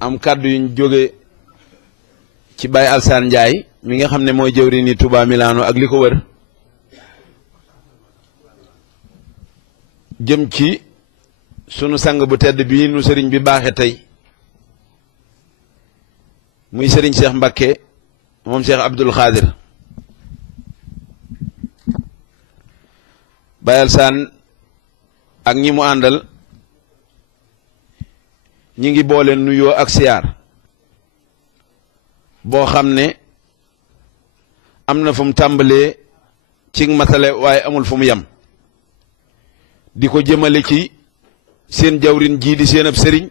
am kàddu yuñ jóge ci Baye Alsaan Ndiaye mi nga xam ne mooy jëwri ni Touba Milano ak li ko wër jëm ci sunu sang bu tedd bii nu sëriñ bi baaxe tey muy sëriñ Cheikh Mbacké moom Cheikh Abdoul Khadir Baye Alsaan ak ñi mu àndal ñi ngi boole nuyoo ak siyaar boo xam ne am na fu mu tàmbalee ci matale waaye amul fu mu yem di ko jëmale ci seen jawrin ji di seen ab sëriñ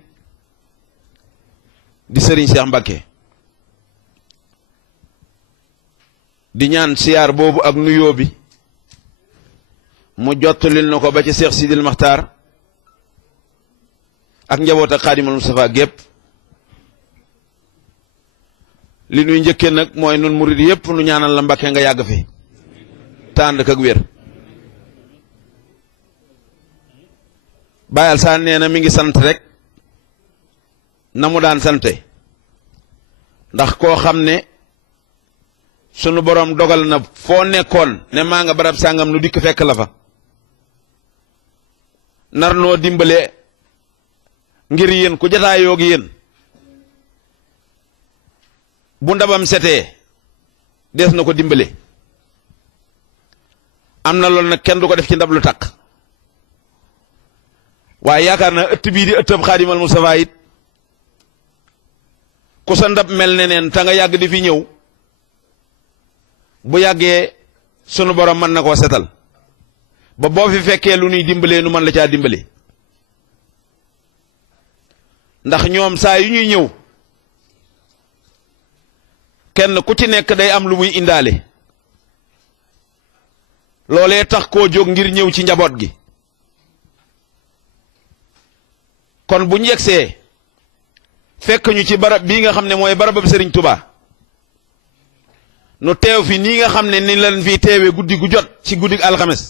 di sëriñ Cheikh Mbacké di ñaan siyaar boobu ak nuyoo bi mu jottalil na ko ba ci Cheikh Sidil Makhtar ak njaboot ak Xaadimal Mustafa gépp li nuy njëkkee nag mooy nun murid yépp nu ñaanal la Mbacké nga yàgg fi tànd ak wér. Baye Alsaan nee na mi ngi sant rek na mu daan sante ndax koo xam ne sunu borom dogal na foo nekkoon ne maa nga barab sàngam nu dikk fekk la fa nar noo dimbale ngir yéen ku jataayoo gi yéen bu ndabam setee des na ko dimbale am na loolu nag kenn du ko def ci ndab lu takk waaye yaakaar na ëtt bii di ëttab Xaadimal Mustafa it ku sa ndab mel ne neen ta nga yàgg di fi ñëw bu yàggee sunu borom mën na koo setal ba boo fi fekkee lu nuy dimbalee nu mën la caa dimbale ndax ñoom saa yu ñuy ñëw kenn ku ci nekk day am lu muy indaale loolee tax koo jóg ngir ñëw ci njaboot gi kon bu ñu yegsee fekk ñu ci barab bii nga xam ne mooy barabab Serigne Touba nu teew fi nii nga xam ne ni leen fi teewee guddi gu jot ci guddi alxames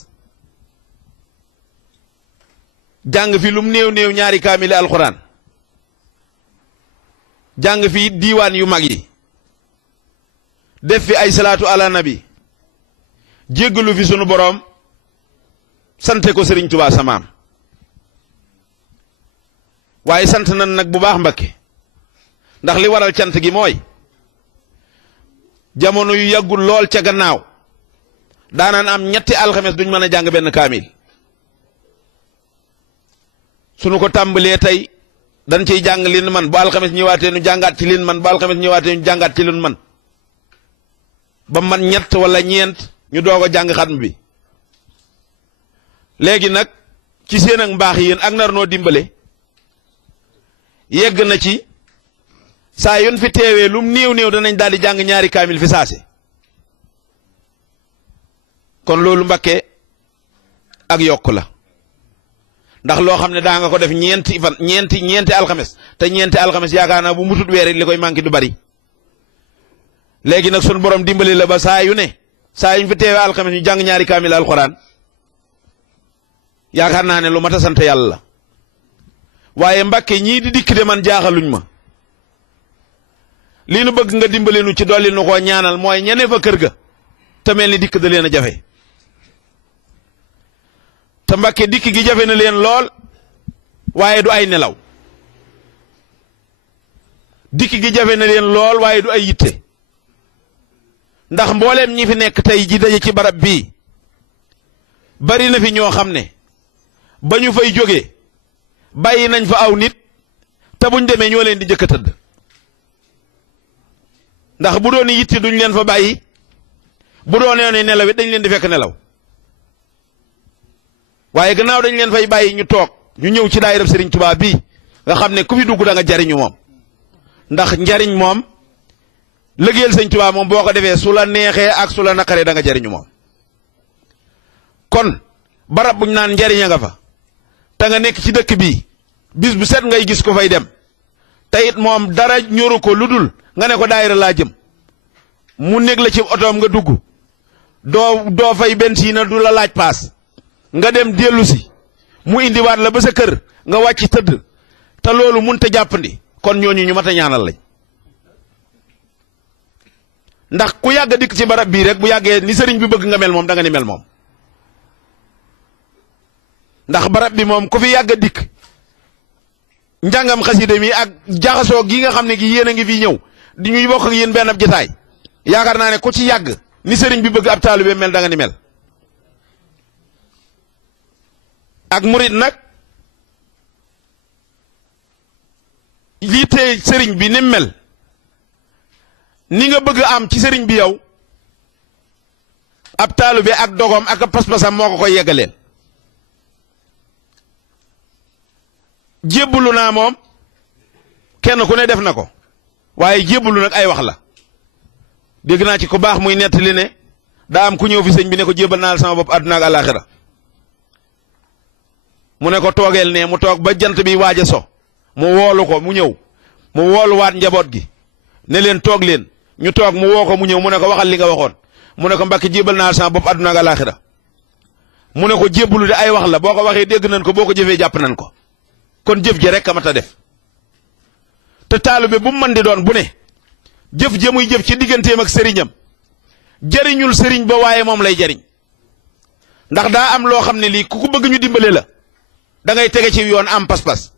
jàng fi lum néew néew ñaari kaamili alxuraan jàng fi diiwaan yu mag yi def fi ay salaatu ala nabi jéggalu fi sunu boroom sante ko Serigne Touba samaam waaye sant nan nag bu baax Mbacké ndax li waral cant gi mooy jamono yu yàggul lool ca gannaaw daanaan am ñetti alxames duñ mën a jàng benn kaamil sunu ko tàmbalee tey dañ ciy jàng lin man bu alxames ñëwaatee nu jàngaat ci lin man bu alxames ñëwaatee nu jàngaat ci lin man ba man ñett wala ñeent ñu doog a jàng xatm bi léegi nag ci seen ak mbaax yéen ak nar noo dimbale yegg na ci saa yoon fi teewee lum néew néew danañ daal di jàng ñaari kaamil fi saase kon loolu Mbacké ak yokk la ndax loo xam ne daa nga ko def ñeenti alxames te ñeenti alxames yaakaar naa bu mutut weer li koy manqué du bari léegi nag sun borom dimbali la ba saa yu ne saa yuñ fi teewee alxames ñu jàng ñaari kaamil alxuraan yaakaar naa ne lu mat a sant yàlla la waaye Mbacké ñii di dikk de man jaaxaluñ ma lii nu bëgg nga dimbali nu ci dolli nu koo ñaanal mooy ñene fa kër ga te mel ni dikk da leen a jafe te Mbacké dikk gi jafe na leen lool waaye du ay nelaw dikk gi jafe na leen lool waaye du ay yitte ndax mbooleem ñi fi nekk tey ji daje ci barab bii bari na fi ñoo xam ne ba ñu fay jógee bàyyi nañ fa aw nit te buñ demee ñoo leen di jëkk a tëdd ndax bu doon yitti duñ leen fa bàyyi bu doonee ne nelaw it dañ leen di fekk nelaw waaye gannaaw dañ leen fay bàyyi ñu toog ñu ñëw ci daayira Serigne Touba bii nga xam ne ku fi dugg da nga jariñu moom ndax njariñ moom liggéeyal Serigne Touba moom boo ko defee su la neexee ak su la naqaree da nga jariñu moom kon barab buñ naan njariñ a nga fa te nga nekk ci dëkk bii bis bu set ngay gis ko fay dem te it moom dara ñoru ko lu dul nga ne ko daayira laa jëm mu nekk la ci otoom nga dugg doo fay benzine du la laaj paas nga dem dellu si mu indiwaat la ba sa kër nga wàcc tëdd te loolu mënut a jàppandi kon ñooñu ñu mat a ñaanal lañ ndax ku yàgg dikk ci barab bii rek bu yàggee ni sëriñ bi bëgg nga mel moom da nga ni mel moom ndax barab bi moom ku fi yàgg dikk njàngam xasida mi ak jaxasoo gi nga xam ne gi yéen a ngi fi ñëw di ñuy bokk ak yéen benn ab jotaay yaakaar naa ne ku ci yàgg ni sëriñ bi bëgg ab taalibe mel da nga ni mel ak murit nag lii tey sëriñ bi ni mel ni nga bëgg am ci sëriñ bi yow ab taalibe ak dogom ak ab pas-pasam moo ko koy yeggaleel jébbalu naa moom kenn ku ne def na ko waaye jébbalu nag ay wax la dégg naa ci ku baax muy nettali ne daa am ku ñëw fi sëñ bi ne ko jébbal naa la sama bopp àdduna ak àllaaxira mu ne ko toogeel ne mu toog ba jant bi waaj a so mu woolu ko mu ñëw mu wooluwaat njaboot gi ne leen toog leen ñu toog mu woo ko mu ñëw mu ne ko waxal li nga waxoon mu ne ko Mbàkke jébbal naa la sama bopp àdduna ak àllaaxira mu ne ko jébbalu de ay wax la boo ko waxee dégg nañ ko boo ko jëfee jàpp nañ ko kon jëf ji rek a mat a def te taalibe bu mu mën di doon bu ne jëf ja muy jëf ci digganteem ak sëriñam jariñul sëriñ ba waaye moom lay jariñ ndax daa am loo xam ne lii ku ko bëgg ñu dimbale la da ngay tege ci yoon am pas-pas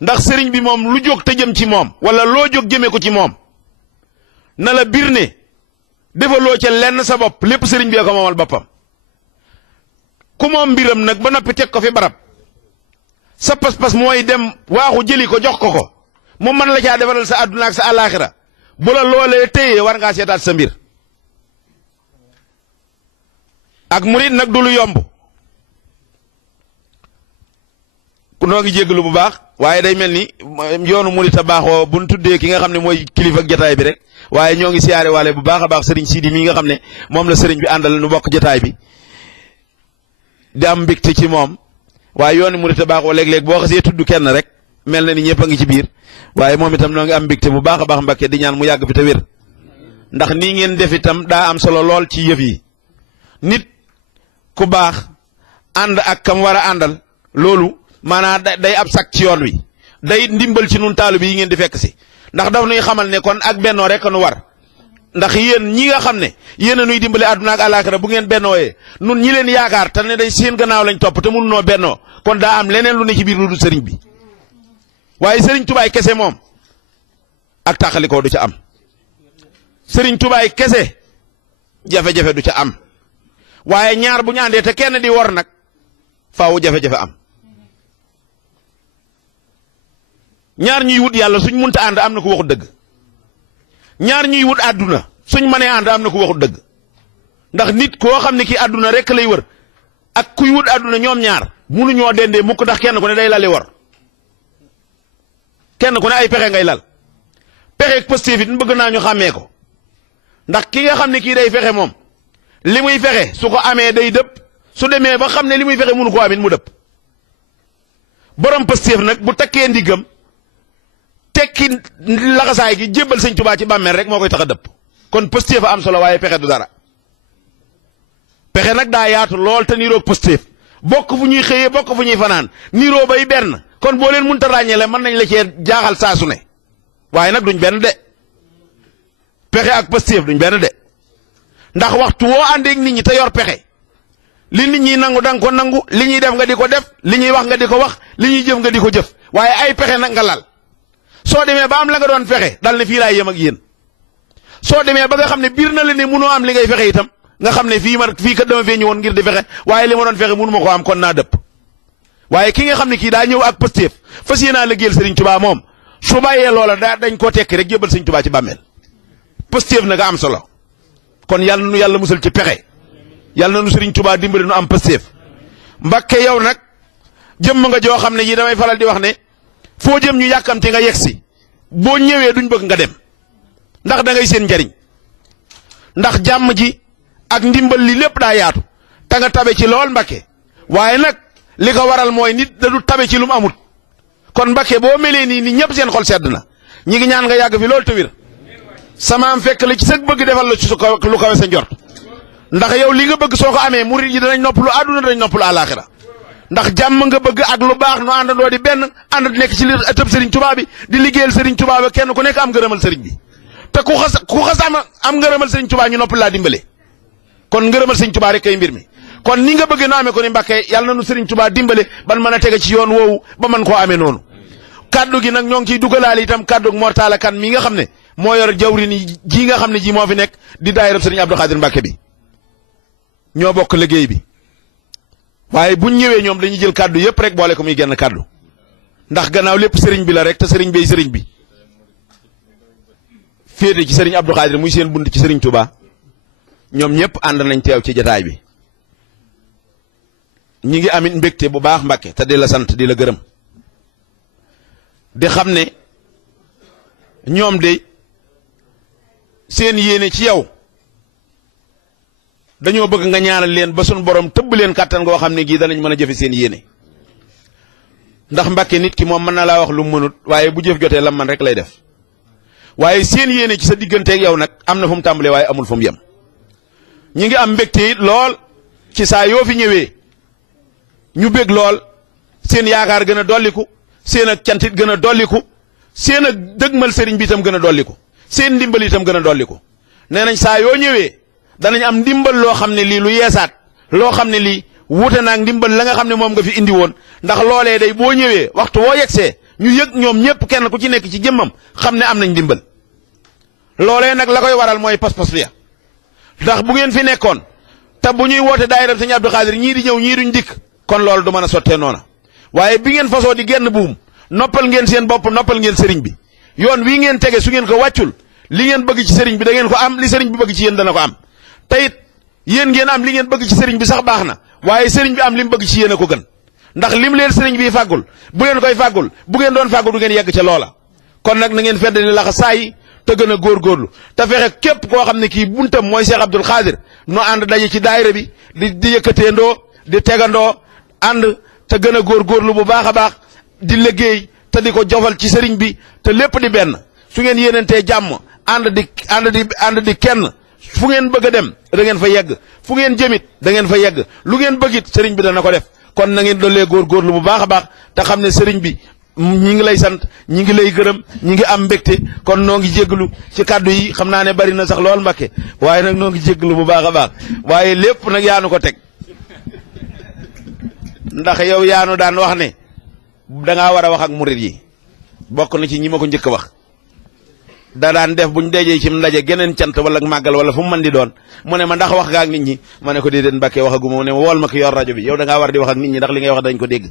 ndax sëriñ bi moom lu jóg te jëm ci moom wala loo jóg jëmee ko ci moom na la bir ne defaloo ca lenn sa bopp lépp sëriñ bi ko moomal boppam ku moom mbiram nag ba noppi teg ko fi barab sa pas-pas mooy dem waaxu jëli ko jox ko mu mën la caa defaral sa àdduna ak sa àllaaxira bu la loolee téyee war ngaa seetaat sa mbir ak murit nag du lu yomb noo ngi jéggalu bu baax waaye day mel ni yoonu murit a baaxoo bu ñu tuddee ki nga xam ne mooy kilifa ak jotaay bi rek waaye ñoo ngi siyaare waale bu baax a baax sëriñ Sidi mi nga xam ne moom la sëriñ bi àndal nu bokk jotaay bi di am mbégte ci moom waaye yoonu murit a baaxoo léeg-léeg boo xasee tudd kenn rek mel na ni ñëpp a ngi ci biir waaye moom itam noo ngi am mbégte bu baax a baax Mbàkke di ñaan mu yàgg fi te wér ndax nii ngeen def itam daa am solo lool ci yëf yi nit ku baax ànd ak kam war a àndal loolu maanaam day ab sak ci yoon wi day ndimbal ci nun taalibe yi ngeen di fekk si ndax daf nuy xamal ne kon ak bennoo rek nu war ndax yéen ñi nga xam ne yéen a nuy dimbale àdduna ak àllaaxira bu ngeen bennooyee nun ñi leen yaakaar te ne day seen gannaaw lañ topp te mënu noo bennoo kon daa am leneen lu ne ci biir lu dul sëriñ bi waaye sëriñ tubaay kese moom ak tàqalikoo du ca am sëriñ tubaay kese jafe-jafe du ca am waaye ñaar bu ñu àndee te kenn di wor nag faawu jafe-jafe am ñaar ñuy wut yàlla suñ munta ànd am na ku waxut dëgg ñaar ñuy wut àdduna suñ mënee ànd am na ku waxut dëgg ndax nit koo xam ne kii àdduna rek lay wër ak kuy wut àdduna ñoom ñaar munuñoo dendee mukk ndax kenn ku ne day lali wor kenn ku ne ay pexe ngay lal pexe ak positif it bëgg naa ñu xàmmee ko ndax ki nga xam ne kii day fexe moom li muy fexe su ko amee day dëpp su demee ba xam ne li muy fexe munu ko amit mu dëpp borom positif nag bu takkee ndigam tekki laxasaay gi jébbal sëñ Tuubaa ci bàmmeel rek moo koy tax a dëpp kon positif a am solo waaye pexe du dara pexe nag daa yaatu lool te niroog positif bokk fu ñuy xëyee bokk fu ñuy fanaan niroo bay benn kon boo leen mënta ràññeele mën nañ la cee jaaxal saa su ne waaye nag duñ benn de pexe ak positif duñ benn de ndax waxtu woo àndeeg nit ñi te yor pexe li nit ñi nangu danga ko nangu li ñuy def nga di ko def li ñuy wax nga di ko wax li ñuy jëf nga di ko jëf waaye ay pexe nag nga lal soo demee ba am la nga doon fexe dal ne fii laay yem ak yéen soo demee ba nga xam ne biir na la ne mënoo am li ngay fexe itam nga xam ne fii kat dama fee ñëwoon ngir di fexe waaye li ma doon fexe mënu ma ko am kon naa dëpp waaye ki nga xam ne kii daa ñëw ak pëstéef fas yéenaa liggéeyal Sëriñ Tuubaa moom su bàyyee loola dañ koo tekki rek jébbal Sëriñ Tuubaa ci bàmmeel pëstéef na nga am solo kon yàlla nu yàlla musal ci pexe yàlla na nu Sëriñ Tuubaa dimbali nu am pëstéef Mbàkke yow nag jëmm nga joo xam ne yi damay faral di wax ne foo jëm ñu yàkkamti nga yegsi boo ñëwee duñ bëgg nga dem ndax da ngay seen njariñ ndax jàmm ji ak ndimbal li lépp daa yaatu te nga tabe ci lool Mbàkke waaye nag li ko waral mooy nit da du tabe ci lu mu amut kon Mbàkke boo melee nii ni ñëpp seen xol sedd na ñi ngi ñaan nga yàgg fi loolu te wér samaam fekk la ci sëg bëgg defal la ci lu kawe sa njort ndax yow li nga bëgg soo ko amee murid yi danañ noppalu àdduna danañ noppalu àlaaxira ndax jàmm nga bëgg ak lu baax nu àndandoo di benn ànd nekk ci li ëttëb Serigne Touba bi di liggéeyal Serigne Touba ba kenn ku nekk am ngërëmal Serigne bi te ku xas am ngërëmal Serigne Touba ñu noppi laa dimbale kon ngërëmal Serigne Touba rek kay mbir mi kon ni nga bëgg nu amee ko ni Mbàkke yàlla na nu Serigne Touba dimbale ban mën a tege ci yoon woowu ba mën koo amee noonu kaddu gi nag ñoo ngi ciy dugalaale itam kaddu Mortala Kan mi nga xam ne moo yor jawrin ji nga xam ne ji moo fi nekk di daayira Serigne Abdou Khadir Mbàkke bi ñoo bokk liggéey bi waaye buñ ñëwee ñoom dañuy jël kaddu yëpp rek boole ko muy genn kaddu ndax gannaaw lépp Serigne bi la rek te Serigne bay Serigne bi féete ci Serigne Abdou Khadir muy seen bunt ci Serigne Touba ñoom ñëpp ànd nañ teew ci jataay bi ñi ngi amit mbégte bu baax Mbàkke te di la sant di la gërëm di xam ne ñoom de seen yéene ci yow dañoo bëgg nga ñaanal leen ba suñ borom tëbb leen kàttan goo xam ne gii danañ mën a jëfe seen yéene ndax Mbàkke nit ki moom mën na laa wax lu mënut waaye bu jëf jotee lam man rek lay def waaye seen yéene ci sa digganteeg yow nag am na fu mu tàmbalee waaye amul fu mu yem ñi ngi am mbégte it lool ci saa yoo fi ñëwee ñu bég lool seen yaakaar gën a dolliku seen ak cantit gën a dolliku seen ak dëgmal sëriñ bi itam gën a dolliku seen ndimbal itam gën a dolliku nee nañ saa yoo ñëwee danañ am ndimbal loo xam ne lii lu yeesaat loo xam ne lii wuute naag ndimbal la nga xam ne moom nga fi indi woon ndax loolee day boo ñëwee waxtu woo yegsee ñu yëg ñoom ñëpp kenn ku ci nekk ci jëmmam xam ne am nañ ndimbal loolee nag la koy waral mooy pas-pas ya ndax bu ngeen fi nekkoon te bu ñuy woote daayira Serigne Abdou Khadir ñii di ñëw ñii duñ dikk kon loolu du mën a sottee noona waaye bi ngeen fasoo di genn buum noppal ngeen seen bopp noppal ngeen sëriñ bi yoon wii ngeen tege su ngeen ko wàccul li ngeen bëgg ci sëriñ bi da ngeen ko am li sëriñ bi bëgg ci yéen dana ko am te it yéen ngeen am li ngeen bëgg ci sëriñ bi sax baax na waaye sëriñ bi am li mu bëgg ci yéen a ko gën ndax lim leen sëriñ bi fàggul bu leen koy fàggul bu ngeen doon fàggul du ngeen yegg ca loola kon nag na ngeen fedd ni laxa saayi te gën a góorgóorlu te fexe képp koo xam ne kii buntam mooy Cheikh Abdoul Khadir no ànd daje ci daayira bi di yëkkateendoo di tegandoo ànd te gën a góorgóorlu bu baax a baax di liggéey te di ko jofal ci sëriñ bi te lépp di benn su ngeen yéenantee jàmm ànd di kenn fu ngeen bëgg a dem da ngeen fa yegg fu ngeen jëmit da ngeen fa yegg lu ngeen bëggit sëriñ bi dana ko def kon na ngeen doolee góorgóorlu bu baax a baax te xam ne sëriñ bi ñi ngi lay sant ñi ngi lay gërëm ñi ngi am mbégte kon noo ngi jégglu ci kàddu yi xam naa ne bari na sax lool Mbàkke waaye nag noo ngi jégglu bu baax a baax waaye lépp nag yaanu ko teg ndax yow yaanu daan wax ne dangaa war a wax ak murit yi bokk na ci ñi ma ko njëkk wax da daan def buñ dejee ci ndaje geneen cant wala màggal wala fu mu mën di doon mu ne ma ndax wax nga ak nit ñi ma ne ko déedéet Mbàkke waxaguma mu ne ma wool ma ko yor rajo bi yow dangaa war di wax ak nit ñi ndax li ngay wax dañ ko dégg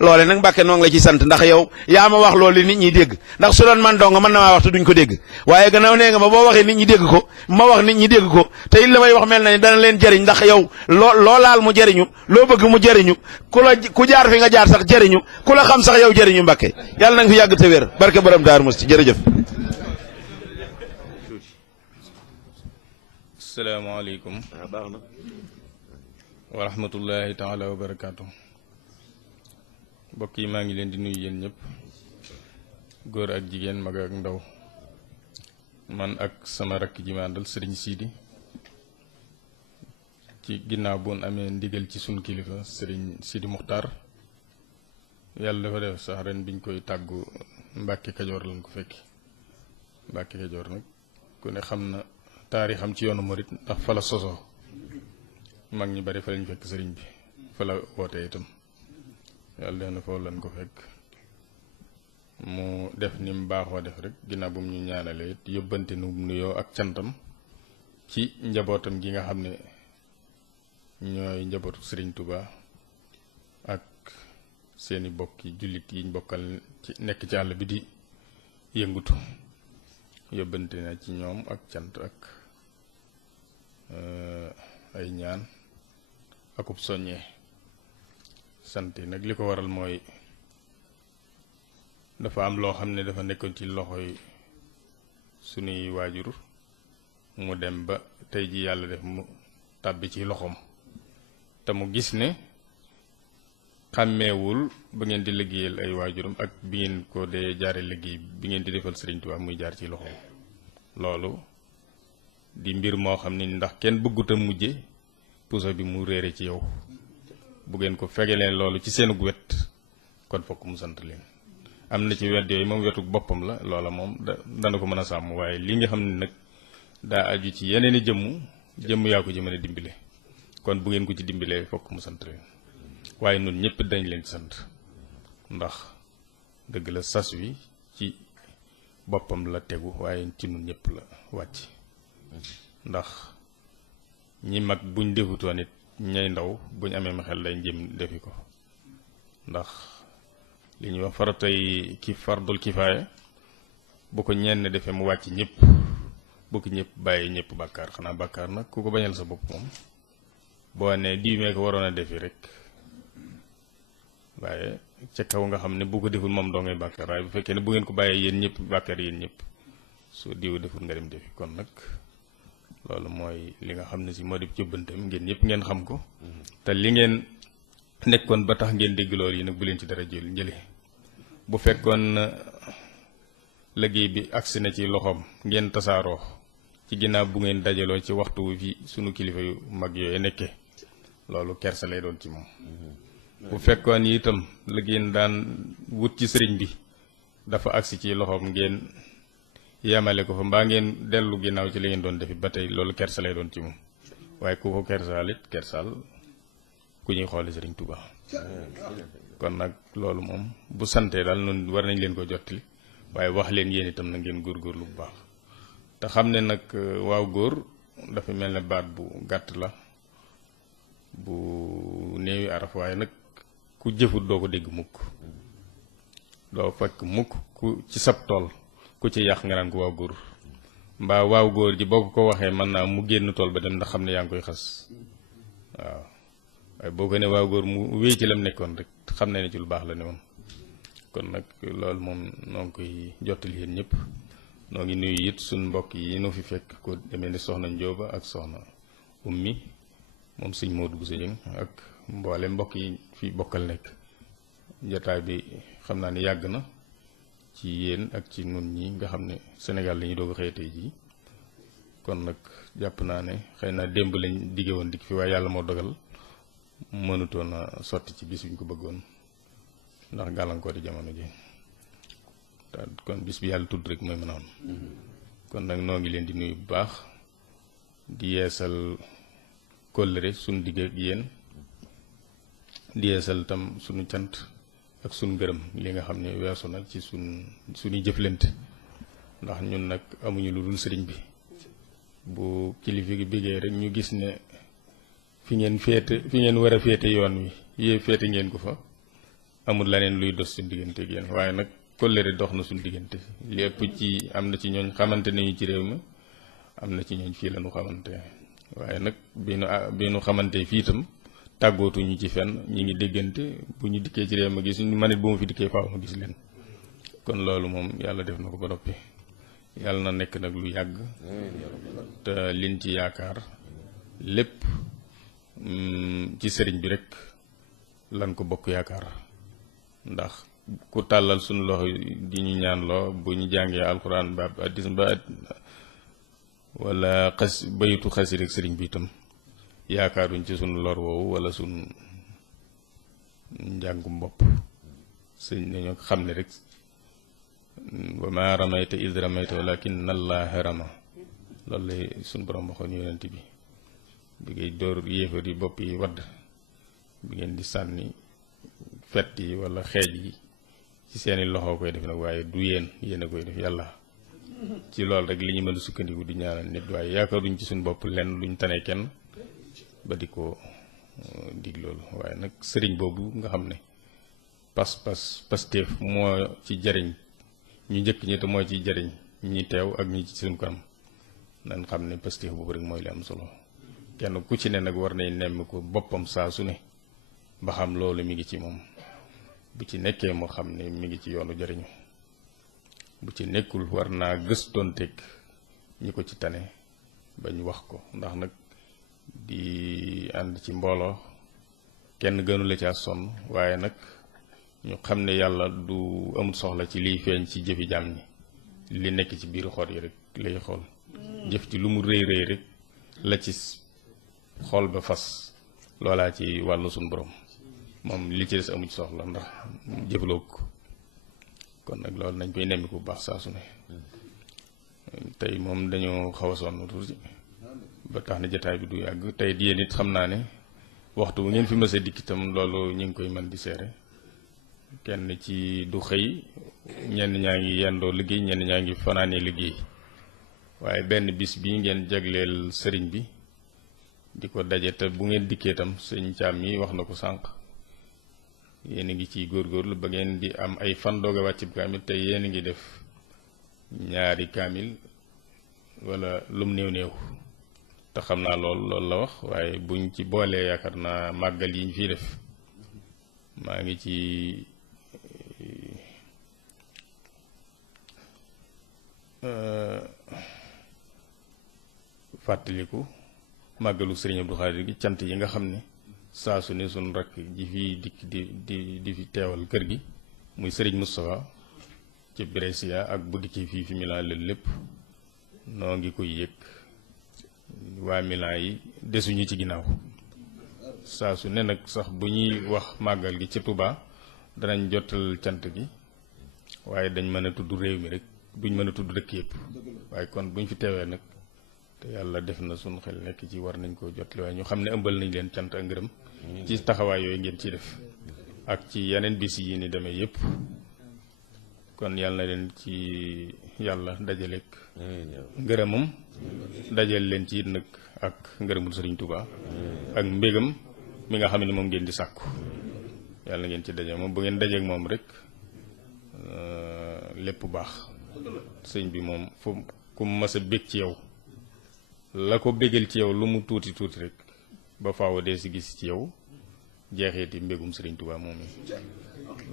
loole nag Mbàkke noo ngi la ci sant ndax yow yaa ma wax loolu nit ñi dégg ndax su doon man dong mën na maa wax te duñ ko dégg waaye gannaaw nee nga ma boo waxee nit ñi dégg ko ma wax nit ñi dégg ko te it la may wax mel na ni dana leen jëriñ ndax yow loo laal mu jëriñu loo bëgg mu jëriñu ku jaar fi nga jaar sax jëriñu ku la xam sax yow jëriñu Mbàkke yàlla na nga fi yàgg te wér barke borom Daaru Musti jërëjëf. asalaamaaleykum wa rahmatullahi taala wa barakaatu. mbokk yi maa ngi leen di nuyu yéen ñëpp góor ak jigéen mag ak ndaw man ak sama rakk ji ma àndal sëriñ Sidi ci ginnaaw bu nu amee ndigal ci sunu kilifa sëriñ Sidi Muxtaar yàlla dafa def sax ren biñ koy tàggu Mbàkke Kajoor lañ ko fekki Mbàkke Kajoor nag ku ne xam na taarixam ci yoonu murit ndax fa la sosoo mag ñi bari fa lañ fekk sëriñ bi fa la wootee itam yàlla def na foofu lañ ko fekk mu def ni mu baaxoo def rek ginnaaw bu mu ñu ñaanalee it yóbbante nu nuyoo ak cantam ci njabootam gi nga xam ne ñooy njabootu Sëriñ Tuba ak seeni bokki jullit yiñ bokkal ci nekk ci àll bi di yëngutu yóbbante na ci ñoom ak cant ak ay ñaan akub soññee sant nag li ko waral mooy dafa am loo xam ne dafa nekkoon ci loxoy sunuy waajur mu dem ba tey ji yàlla def mu tàbbi ci loxoom te mu gis ne xàmmeewul ba ngeen di liggéeyal ay waajuram ak bi ngeen ko dee jaare liggéey bi ngeen di defal Sëriñ Tuubaa muy jaar ci loxoom loolu di mbir moo xam ne ndax kenn bëgguta mujje puso bi mu réere ci yow bu ngeen ko fegelee loolu ci seenu wet kon fokk mu sant leen. am na ci wet yooyu moom wetu boppam la loola moom dana ko mën a sàmm, waaye li nga xam ne nag daa aju ci yeneen i jëmm yaa ko ci mën a dimbale kon bu ngeen ko ci dimbalee fokk mu sant leen. waaye nun ñëpp dañ leen ci sant ndax dëgg la sas wi ci boppam la tegu waaye ci nun ñëpp la wàcc, ndax ñi mag buñ defutoon it ñay ndaw buñ amee ma xel dañ jëm defi ko, ndax li ñuy wax faratay ki fardul kifaaya bu ko ñenn defee mu wàcc ñëpp, bu ko ñëpp bàyyi ñëpp bàkkaar. xanaa bàkkaar nag ku ko bañal sa bopp moom boo ne diw mee ko waroon a defi rek, waaye ca kaw nga xam ne bu ko deful moom doo ngay bàkkaar, waaye bu fekkee ne bu ngeen ko bàyyee yéen ñëpp bàkkaar yéen ñëpp soo diw deful nga dem defi. kon nag loolu mooy li nga xam ne si moo di cóbbantam ngeen ñëpp ngeen xam ko, te li ngeen nekkoon ba tax ngeen dégg loolu yi nag bu leen ci dara jële. bu fekkoon liggéey bi agsi na ci loxoom ngeen tasaaroo ci ginnaaw bu ngeen dajaloo ci waxtu wi fi sunu kilifa yu mag yooyu nekkee, loolu kersa lay doon ci moom. bu fekkoon itam liggéey daan wut ci sëriñ bi dafa agsi ci loxoom ngeen yemale ko fa mbaa ngeen dellu ginnaaw ci li ngeen doon defi ba tey loolu kersa lay doon ci moom, waaye ku ko kersaal it kersaal ku ñuy xoole sëriñ Tuuba. kon nag loolu moom bu santee daal noonu war nañ leen ko jottali, waaye wax leen yéen itam na ngeen góorgóorlu bu baax te xam ne nag waaw góor dafa mel ne baat bu gàtt la bu néewi araf, waaye nag ku jëfut doo ko dégg mukk, doo fekk mukk ku ci sab tool ku ci yàq nga naan ko waaw góor, mbaa waaw góor ji boo ko waxee mën naa mu génn tool ba dem ndax xam ne yaa ngi koy xas. waaw waaye boo ko ne waaw góor mu wéy ci lam nekkoon rek xam ne ci lu baax la ne woon. kon nag loolu moom noo ngi koy jottali yéen ñëpp. noo ngi nuyu it suñ mbokk yi nu fi fekk ko demee ni soxna Njóoba ak soxna Ummi moom sëñ Modou Bousso Dieng ak mboole mbokk yi fi bokkal nekk. jotaay bi xam naa ne yàgg na ci yéen ak ci nun ñi nga xam ne Sénégal la ñu doog a xëy tey jii, kon nag jàpp naa ne xëy na démb lañ digge woon dikk fi waaye yàlla moo dogal mënutoon a sotti ci bis bi ñu ko bëggoon ndax gàllankoor di jamono ji. kon bis bi yàlla tudd rek mooy mën a am. kon nag noo ngi leen di nuyu bu baax di yeesal kóllëre suñu digg ak yéen, di yeesal tam suñu cant ak suñu ngërëm li nga xam ne weesu nag ci suñuy jëflante, ndax ñun nag amuñu lu dul sëriñ bi. bu kilifa gi bégee rek ñu gis ne fi ngeen war a féete yoon wi yee féete ngeen ko fa, amul leneen luy dos suñu diggante ak yéen. waaye nag kóllëre dox na suñu diggante lépp ci am na ci ñooñ xamante nañu ci réew mi, am na ci ñooñ fii la ñu xamante, waaye nag bi nu xamante fii itam tàggootuñu ci fenn ñi ngi déggante. bu ñu dikkee ci réew ma gis ñu man it bu ma fi dikkee faaw ma gis leen. kon loolu moom yàlla def na ko ba noppi, yàlla na nekk nag lu yàgg te liñ ci yaakaar lépp ci sëriñ bi rek lan ko bokk yaakaar. ndax ku tàllal suñu loxo di ñu ñaan loo bu ñu jàngee alxuraan ba addis ba wala bayitu xasi rek sëriñ bi itam yaakaaruñ ci suñu lor woowu wala suñu njàngum bopp. sëñ dañoo xam ne rek wa ma ramayta id ramayta walakin allaha rama, loolu lay suñu borom waxoon yonent bi ngay dóor yéefar yi bopp yi wadd, bi ngeen di sànni fett yi wala xeej yi ci seeni loxo koy def nag, waaye du yéen a koy def yàlla. ci loolu rek li ñu mën a sukkandiku di ñaanal nit, waaye yaakaaruñ ci suñu bopp lenn luñ tane kenn ba di ko dig loolu. waaye nag sëriñ boobu nga xam ne pasteef moo ci jariñ ñu njëkk ñi te moo ciy jariñ ñi teew ak ñi ci suñu kanam, nan xam ne pasteef boobu rek mooy li am solo. kenn ku ci ne nag war nañ nemm ko boppam saa su ne ba xam loolu mi ngi ci moom. bu ci nekkee moo xam ne mi ngi ci yoonu jariñu, bu ci nekkul war naa gëstoonteeg ñi ko ci tane bañ wax ko. ndax nag di ànd ci mbooloo kenn gënu la caa sonn, waaye nag ñu xam ne yàlla du amul soxla ci liy feeñ ci jëfi jaam ñi, li nekk ci biir xol yi rek lay xool. jëf ci lu mu rëy rëy rek la ci xol ba fas loolaa ci wàllu suñu borom. moom li ci des amu ci soxla ndax jëfloo ko kon nag loolu nañ koy nemmiku bu baax saa su ne tey moom dañoo xaw a sonn tuuti ba tax na jataay bi du yàgg tey yéen it xam naa ne waxtu bu ngeen fi mës a dikk itam loolu ñu ngi koy mën di seere kenn ci du xëy ñenn ñaa ngi yendoo liggéey ñenn ñaa ngi fanaanee liggéey waaye benn bis bi ngeen jagleel sëriñ bi di ko daje te bu ngeen dikkee itam sëñ Caam mi wax na ko sànq yéen a ngi ciy góorgóorlu ba ngeen di am ay fan doog a wàccib kaamil te yéen a ngi def ñaari kaamil wala lum néew néew te xam naa loolu la wax waaye buñ ci boolee yaakaar naa màggal yi ñu fiy def maa ngi ci fàttaliku màggalu Sëriñ Abdou Khadir gi cant yi nga xam ne saa su ne suñ rakk ji fii dikk di fi teewal kër gi muy Sëriñ Moustapha ci Brescia ak bu dikkee fii fi Milan la lépp noo ngi koy yëg waa Milan yi desuñu ci ginnaaw saa su ne nag sax bu ñuy wax màggal gi ci Touba danañ jotal cant gi waaye dañ mën a tudd réew mi rek duñ mën a tudd dëkk yëpp waaye kon buñ fi teewee nag te yàlla def na suñu xel nekk ci war nañ koo jotli waaye ñu xam ne ëmbal nañ leen cant ak ngërëm ci taxawaay yooyu ngeen ciy def ak ci yeneen bis yi ni demee yëpp kon yàlla na leen ci yàlla dajaleeg ngërëmam dajal leen ci it nag ak ngërëmul Sëriñ Touba ak mbégam mi nga xam ne moom ngeen di sàkku yàlla ngeen ci daje moom bu ngeen dajeeg moom rek lépp baax sëñ bi moom fu ku mas a bég ci yow la ko bégal ci yow lu mu tuuti tuuti rek ba faaw dee si gis ci yow jeexeeti mbégum Sëriñ Touba moom yi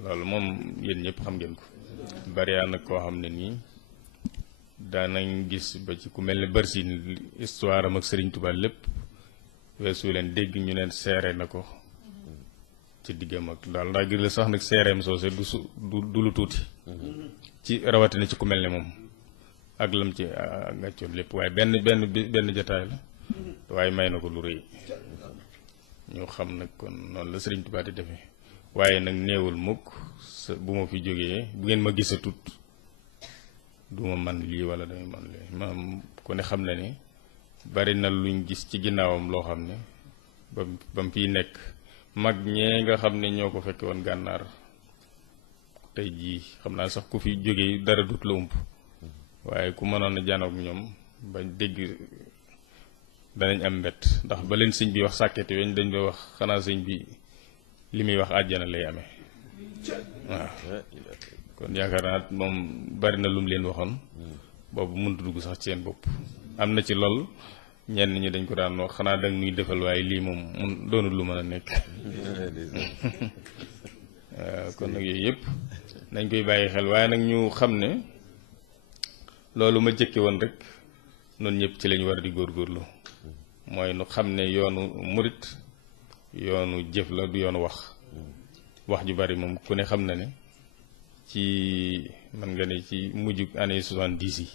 loolu moom yéen ñëpp xam ngeen ko bari nag koo xam ne nii daanañ gis ba ci ku mel ne Barsi histoire am ak Sëriñ Touba lépp weesu leen dégg ñu neen seere na ko ci diggam ak daal ndax gis la sax nag seereem soose du lu tuuti ci rawatina ci ku mel ne moom ak lam ci ngàccoon lépp waaye benn jataay la waaye may na ko lu rëy ñu xam nag kon noonu la Sëriñ Touba di defee waaye nag néewul mukk bu ma fi jógee bu ngeen ma gisatut du ma man lii wala damay man lii maam ku ne xam na ne bari na luñ gis ci ginnaawam loo xam ne ba mu fiy nekk mag ñee nga xam ne ñoo ko fekke woon gànnaar tey jii xam naa sax ku fi jógee dara dut la ump waaye ku mënoon a janoog ñoom ba dégg danañ am mbett ndax ba leen sëñ bi wax sàkketi weñ dañ doon wax xanaa sëñ bi li muy wax àjjana lay amee waaw kon yaakaar naa moom bari na lu mu leen waxoon boobu mënut dugg sax ci seen bopp am na ci lool ñenn ñi dañ ko daan wax xanaa danga ñuy defal waaye lii moom mun doonul lu mën a nekk kon nag yooyu yëpp nañ koy bàyyi xel waaye nag ñu xam ne loolu ma jëkke woon rek noonu ñëpp ci lañu war di góorgóorlu mooy nu xam ne yoonu murit yoonu jëf la du yoonu wax ju bari moom ku ne xam na ne ci man nga ne ci mujj année 70 yi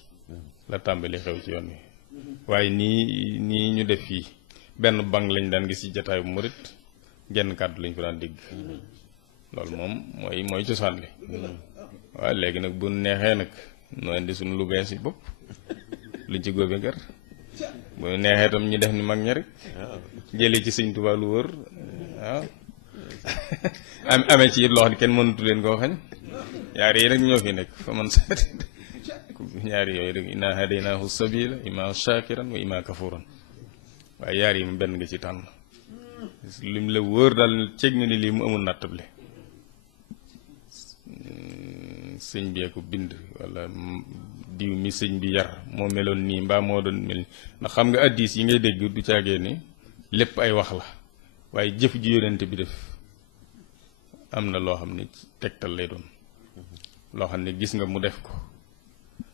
la tàmbali xew ci yoon wi waaye nii ñu def fii benn bank lañ daan gis ci jataay bu murit genn kàddu lañ fa daan dégg loolu moom mooy cosaan li waaw léegi nag bu neexee nag noo indi suñu lu bees yi bopp luñ ci góobe gar bu neexee tam ñu def ni mag ña rek jëlee ci Sëñ Tuubaa lu wër waaw amee ci it loo xam ne kenn mënatu leen koo xañ ñaari yi rek ñoo fi nekk fa man sax ñaari yooyu rek inna hadaynaahu sabila imma shakiran wa imma kafuran waaye yaar yi mu benn nga ci tànn lim la wóor daal ceeg na ni lii mu amul nattable sëñ bi ko bind wala diw mi sëñ bi yar moo meloon nii mbaa moo doon mel ndax xam nga addis yi ngay dégg du caagee ni lépp ay wax la waaye jëf ji yonent bi def am na loo xam ne tegtal lay doon loo xam ne gis nga mu def ko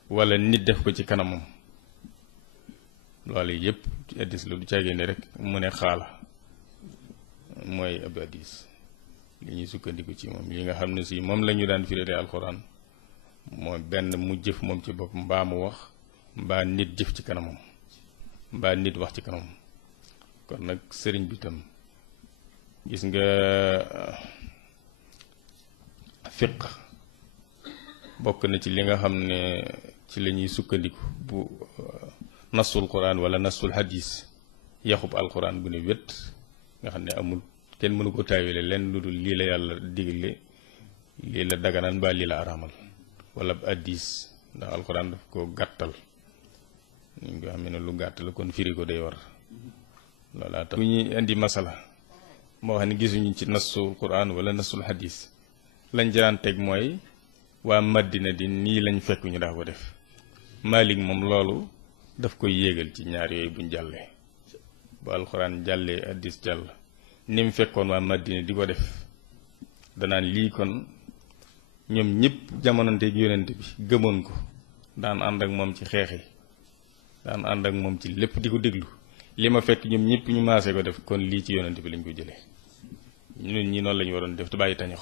wala nit def ko ci kanamam loolu yëpp ci addis la du caagee ni rek mu ne xaala mooy ab addis li ñuy sukkandiku ci moom yi nga xam ne si moom la ñu daan firé alxuraan mooy benn mu jëf moom ci bopp mbaa mu wax mbaa nit jëf ci kanamam mbaa nit wax ci kanamam kon nag sëriñ bi tam gis nga fiq bokk na ci li nga xam ne ci la ñuy sukkandiku bu nasul quran wala nasul hadis yaxub alquran bu ne wét nga xam ne amul kenn mënu ko taawile lenn lu dul lii la yàlla digle lii la daganaan ba lii la araamal wala hadis ndax alquran daf ko gàttal ñu nga xam ne lu gàtt la kon firi ko day war loolaa tax bu ñuy indi masala moo xam ne gisuñu ci nasul quran wala nasul hadis lañ jëraan teg mooy waa Madina di nii lañ fekk ñu daa ko def Malik moom loolu daf koy yéegal ci ñaar yooyu buñ jàllee bu alxuraan jàllee addis jàll ni mu fekkoon waa Madina di ko def danaan lii kon ñoom ñëpp jamononteeg yonent bi gëmoon ko daan ànd ak moom ci xeex yi daan ànd ak moom ci lépp di ko déglu li ma fekk ñoom ñëpp ñu maase ko def kon lii ci yonent bi lañ ko jëlee ñun ñi noonu lañu waroon def te bàyyi tañax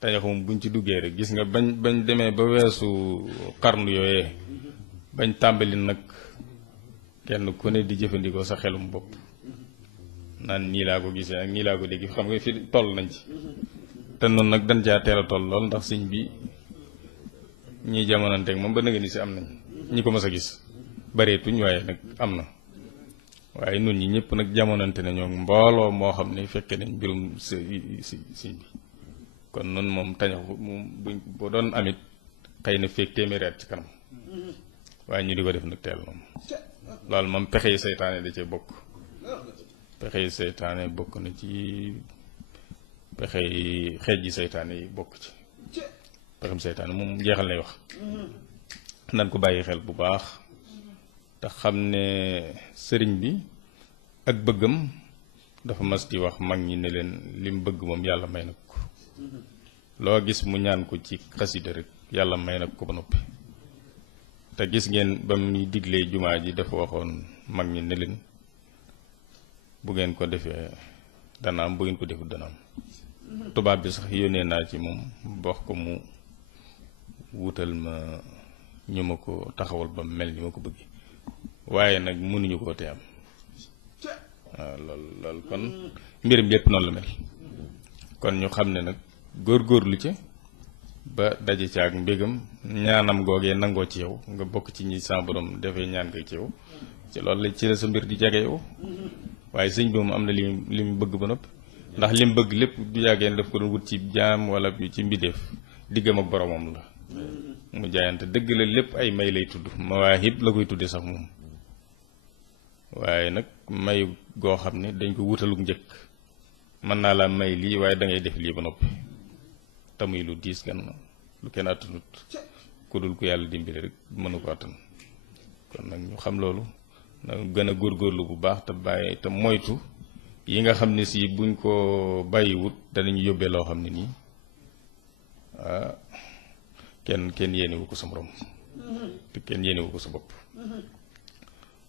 tañax moom buñ ci duggee rek gis nga bañ demee ba weesu xarnu yooyee bañ tàmbali nag kenn ku ne di jëfandikoo sa xelum bopp naan nii laa ko gisee ak nii laa ko dégg xam nga fi toll nañ ci te noonu nag dañ caa teel a toll lool ndax sëñ bi ñiy jamonanteeg moom ba nga ni si am nañ ñi ko mës a gis bareetuñ waaye nag am na waaye nun ñi ñëpp nag jamonante nañoo mbooloo moo xam ne fekke nañ mbirum sëñ bi kon noonu moom tañax moom buñ boo doon amit xëy na feeg téeméeri at ci kanam waaye ñu di ko def nag teel moom loolu moom pexe yi seytaane da cee bokk pexe yi seytaane bokk na ci pexe yi xeej yi seytaane yi bokk ci pexem seytaane moom jeexal nay wax nan ko bàyyi xel bu baax te xam ne sëriñ bi ak bëggam dafa mas di wax mag ñi ne leen lim bëgg moom yàlla may na ko loo gis mu ñaan ko ci xasida rek yàlla may na ko ba noppi te gis ngeen ba muy diglee jumaa ji dafa waxoon mag ñi ne leen bu ngeen ko defee dana am bu ngeen ko defut dana am tubaab bi sax yónnee naa ci moom wax ko mu wutal ma ñu ma ko taxawal ba mel ni ma ko bëgg waaye nag mënuñu koo te am waaw loolu kon mbiram yépp noonu la mel kon ñu xam ne nag góorgóorlu ca ba daje ci ak mbégam ñaanam googee nangoo ci yow nga bokk ci ñi sa borom defee ñaan koy ci yow ci loolu la ci la sa mbir di jage yow waaye sëñ bi moom am na li mu bëgg ba noppi ndax li mu bëgg lépp du yàggee ne daf ko doon wut ci jaam wala ci mbindeef diggam ak boromam la mu jaayante dëgg la lépp ay may lay tudd mawaahib la koy tudde sax moom waaye nag may goo xam ne dañ ko wutaluk njëkk mën naa laa may lii waaye da ngay def lii ba noppi te muy lu diis gan lu kenn attanut ku dul ku yàlla dimbali rek mënu ko attan kon nag ñu xam loolu na gën a góorgóorlu bu baax te bàyyi te moytu yi nga xam ne si buñ ko bàyyiwut danañu yóbbee loo xam ne nii kenn yéenewu ko sa morom te kenn yéenewu ko sa bopp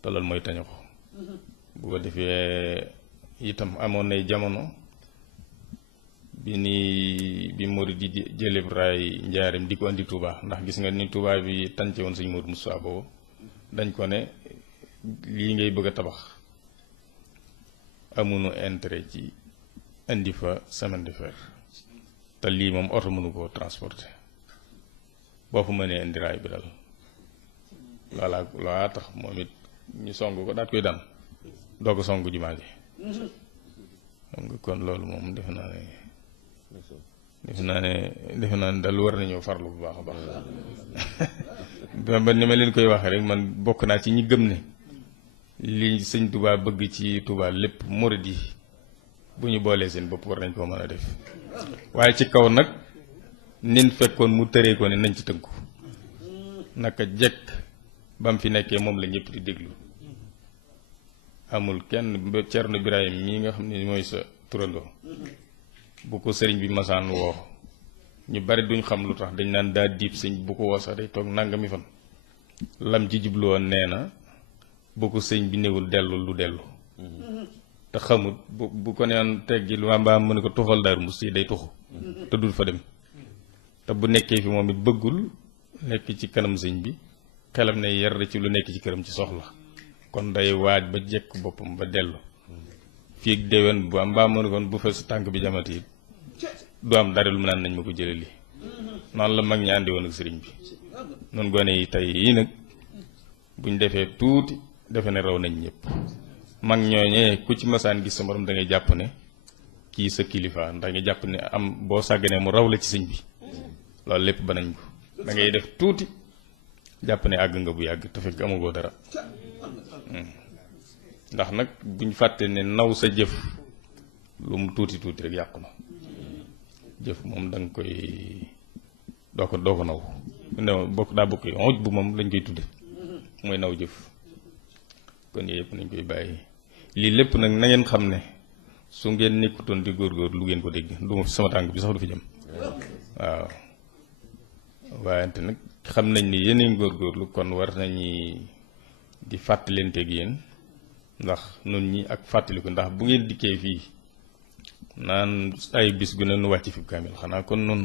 te loolu mooy tañu ko bu ko defee itam amoon nay jamono bi murid di jëleb raay njaareem di ko andi Touba ndax gis nga ni Touba bi tànce woon sëñ Modou Moussa boobu dañ ko ne lii ngay bëgg a tabax amuñu intérêt ci indi fa chemin de fer te lii moom oto mënu koo transporter boo fa mënee indi raay bi dal loolaa tax moom it ñu song ko daat koy daan doo ko song jumaa ji xam nga kon loolu moom defe naa ne dal war nañoo farlu bu baax a baax ba ni ma leen koy waxee rek man bokk naa ci ñi gëm ne li sëñ Touba bëgg ci Touba lépp murid yi bu ñu boolee seen bopp war nañ koo mën a def waaye ci kaw nag nin fekkoon mu tëree ko ne nañ ci tënku naka jekk ba mu fi nekkee moom la ñëpp di déglu amul kenn ba Cerno Birahim mii nga xam ne mooy sa turandoo bu ko sëriñ bi masaan woo ñu bari duñ xam lu tax dañ naan daa diib sëñ bu ko woo sax day toog nangami fan lam ci jublu woon nee na bu ko sëñ bi newul dellu lu dellu te xamut bu ko neen teggi lu mbaa mu ne ko tuxal Daaru Musti day tuxu te dul fa dem te bu nekkee fi moom it bëggul nekk ci kanam sëñ bi xelam ne yar ci lu nekk ci këram ci soxla kon day waaj ba jekk boppam ba dellu fii ak déwén bu am mbaa mënu kon bu fa sa tànk bi jamati it du am dara lu mu naan nañ ma ko jëlee li noonu la mag ñi àndi woon ak sëriñ bi noonu gone yi tey yii nag buñ defee tuuti defe ne raw nañ ñëpp mag ñooñee ku ci masaan gis sa morom da ngay jàpp ne kii sa kilifa ndax nga jàpp ne am boo sàgganee mu raw la ci sëñ bi loolu lépp ba nañ ko da ngay def tuuti jàpp ne àgg nga bu yàgg te fekk amagoo dara ndax nag buñ fàtte ne naw sa jëf lu mu tuuti tuuti rek yàqu na jëf moom da nga koy doo ko naw bokk daa bokk yi bu moom lañ koy tudde mooy naw jëf kon yooyu yëpp nañ koy bàyyi lii lépp nag na ngeen xam ne su ngeen nekkutoon di góorgóor lu ngeen ko dégg du ma sama tànk bi sax du fi jëm waaw waayante nag xam nañ ni yeneen góorgóorlu kon war nañu di fàttalenteeg yéen ndax nun ñi ak fàttaliku ndax bu ngeen dikkee fii naan ay bis gu ne nu wàcc fi kaamil xanaa kon nun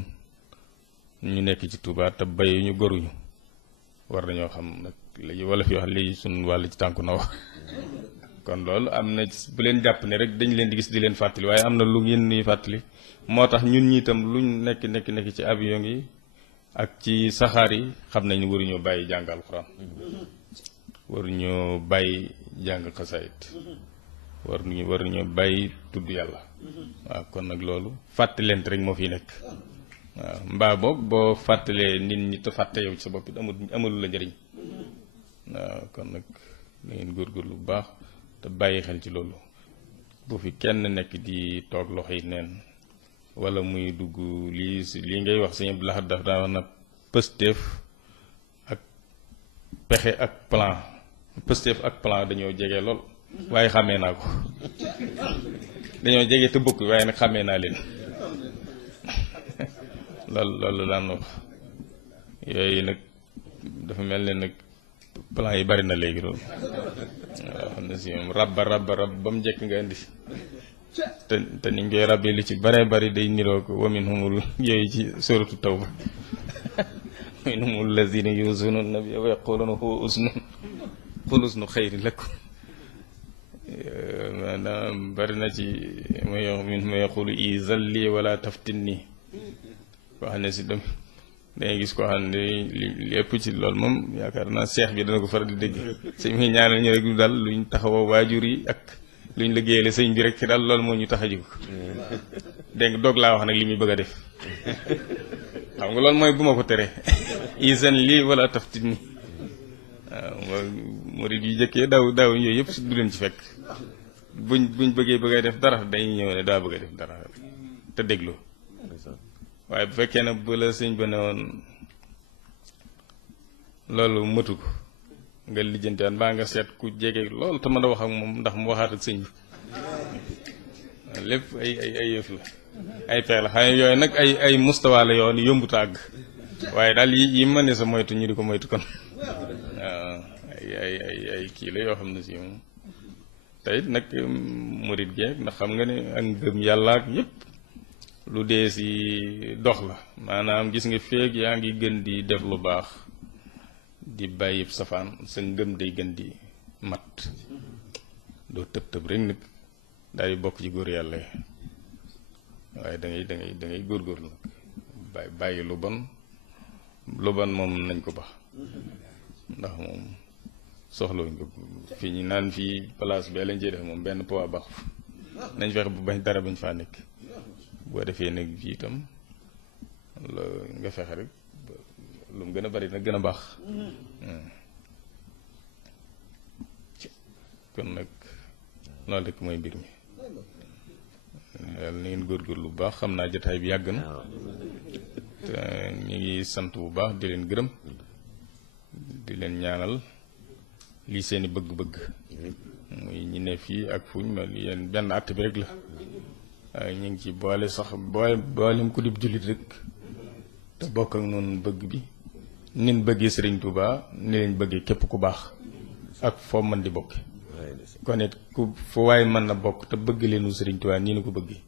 ñu nekk ci Touba te bayuñu goruñu war nañoo xam nag léegi wala fi wax lii suñ wàll ci tànku na wax kon loolu am na bu leen jàpp ne rek dañ leen di gis di leen fàttali waaye am na lu ngeen nuy fàttali moo tax ñun ñi itam luñ nekk ci avion yi ak ci saxaar yi xam nañ waruñoo bàyyi jàng alxuraan waruñoo bàyyi jàng xasaayit waruñoo bàyyi tudd yàlla waaw kon nag loolu fàttalente rek moo fi nekk waaw mbaa boog boo fàttalee nit ñi te fàtte yow ci sa bopp it amul la njëriñ waaw kon nag da ngeen góorgóorlu bu baax te bàyyi xel ci loolu bu fi kenn nekk di toog loxo yi neen wala muy dugg lii ngay wax sëñ Abdou Lahad daf daa wax na pësteef ak pexe ak plan pësteef ak plan dañoo jege lool waaye xàmmee naa ko dañoo jege te bokk waaye nag xàmmee naa leen loolu daan wax yooyu nag dafa mel ne nag plan yi bari na léegi loolu waaw xam ne si moom rab ba mu njëkk nga indi te niñ koy rabbi li ci bare bari day niroo ko wamin humul yooyu ci suratu tawba wamin humul lazina yuzuna nabiyya wa yaquluna huwa usnun qul usnu xayri lakum maanaam bari na ci ma yaqulu izal lii wala taftinni koo xam ne si dem dangay gis koo xam ne li ëpp ci loolu moom yaakaar naa seex bi dana ko faral di dégg sëñ bi ñaanal ñu rek du daal luñ taxawoo waajur yi ak luñ liggéeyale sëñ bi rek ci daal loolu moo ñu tax a jóg dégg nga doog laa wax nag li muy bëgg a def xam nga loolu mooy bu ma ko teree isan lii wala taftit ni waaw murid yu jëkkee daaw yooyu yëpp si du leen ci fekk buñ bëgg a def dara dañuy ñëw ne daa bëgg a def dara te déglu waaye bu fekkee ne bu la sëñ ba ne woon loolu mëtu ko nga lijjantiwaat mbaa nga seet ku jege loolu te mën a wax ak moom ndax mu waxaat ak sëñ bi lépp ay yëf la ay pexe la xam yooyu nag ay mustawa la yoon yombut a àgg waaye daal yi ma ne sa moytu ñu di ko moytu kon waaw ay kii la yoo xam ne si moom tey nag murit geeg ndax xam nga ne ak ngëm yàlla ak yëpp lu dee si dox la maanaam gis nga feeg yaa ngi gën di def lu baax di bàyyi safaan sa ngëm day gën di mat doo tëb rek nag daal di bokk ci góor yàlla yi waaye da ngay góorgóorlu nag bàyyi lu bon moom nañ ko baax ndax moom soxlawuñ ko fii ñu naan fii place bee lañ cee def moom benn poids baax nañ fexe bu bañ dara bañ faa nekk boo defee nag fii itam la nga fexe rek lu mu gën a bari nag gën a baax kon nag loolu rek mooy mbir mi yàlla na ngeen góorgóorlu bu baax xam naa jotaay bi yàgg na te ñu ngi sant bu baax di leen gërëm di leen ñaanal lii seeni bëgg-bëgg muy ñi ne fii ak fuñ ma yéen benn at bi rek la waaye ñu ngi ci boole sax boolem ku dib jullit rek te bokk ak noonu bëgg bi nin bëggee Sëriñ Tuubaa ni leen bëggee képp ku baax ak foo mën di bokk kon it ku fu waaye mën na bokk te bëgg leenu Sëriñ Tuubaa nii nu ko bëggee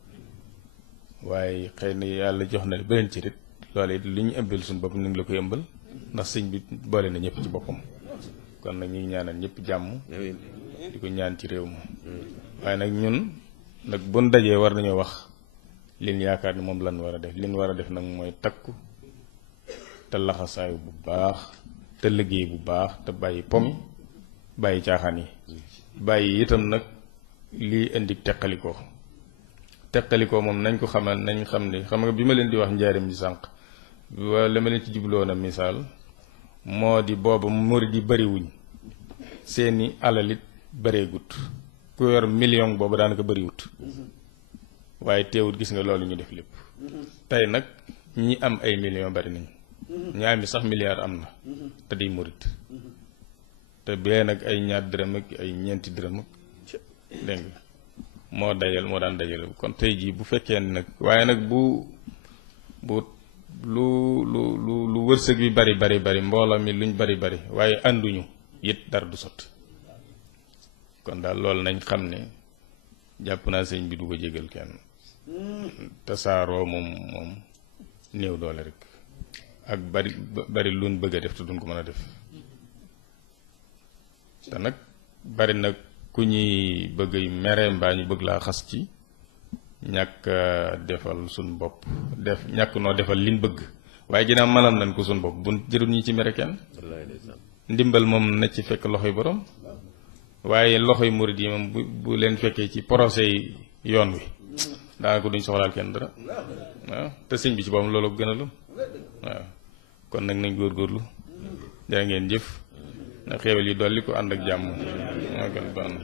waaye xëy na yàlla jox na beneen ci rit loolu it lu ñu ëmbal suñu bopp ñu ngi la koy ëmbal ndax sëñ bi boole na ñëpp ci boppam kon nag ñu ngi ñaanal ñëpp jàmm di ko ñaan ci réew mi waaye nag ñun nag buñ dajee war nañoo wax liñ yaakaar ni moom lan war a def liñ war a def nag mooy takku te laxasaayu bu baax te liggéey bu baax te bàyyi pomi bàyyi caaxaan yi bàyyi itam nag lii indi teqalikoo moom nañ ko xamal nañ xam ne xam nga bi ma leen di wax njaarim ji sànq wala ma leen ci jubloon a misaal moo di booba murid yi bariwuñ seeni alalit bareegut ku yor million boobu daanaka bariwut waaye teewut gis nga loolu ñu def lépp tey nag ñi am ay million bari nañ ñi am sax milliard am na te day murid te bee nag ay ñaar dërëm ak ay ñeenti dërëm ak dégg nga moo daan dajal kon tey jii bu fekkee nag waaye nag bu lu wërsëg bi bari mbooloo mi luñ bari waaye ànduñu it dara du sotti kon daal loolu nañ xam ne jàpp naa sëñ bi du ko jégal kenn tasaaroo moom néew doole rek ak bari luñ bëgg a def te duñ ko mën a def te nag bari nag ku ñuy bëgg mere mbaa ñu bëgg laa xas ci ñàkk defal suñ bopp ñàkk noo defal liñ bëgg waaye ginnaaw mënal nañ ko suñ bopp bu jërul ñi ci mere kenn ndimbal moom na ci fekk loxoy borom waaye loxoy murid yi moom bu leen fekkee ci procès yi yoon wi daanaka duñ soxlaal kenn dara waaw te sëñ bi ci boppam loolu gënalum waaw kon nag nañ góorgóorlu jaa ngeen jëf na xéewal yi dolli ko ànd ak jàmm moo gën baax na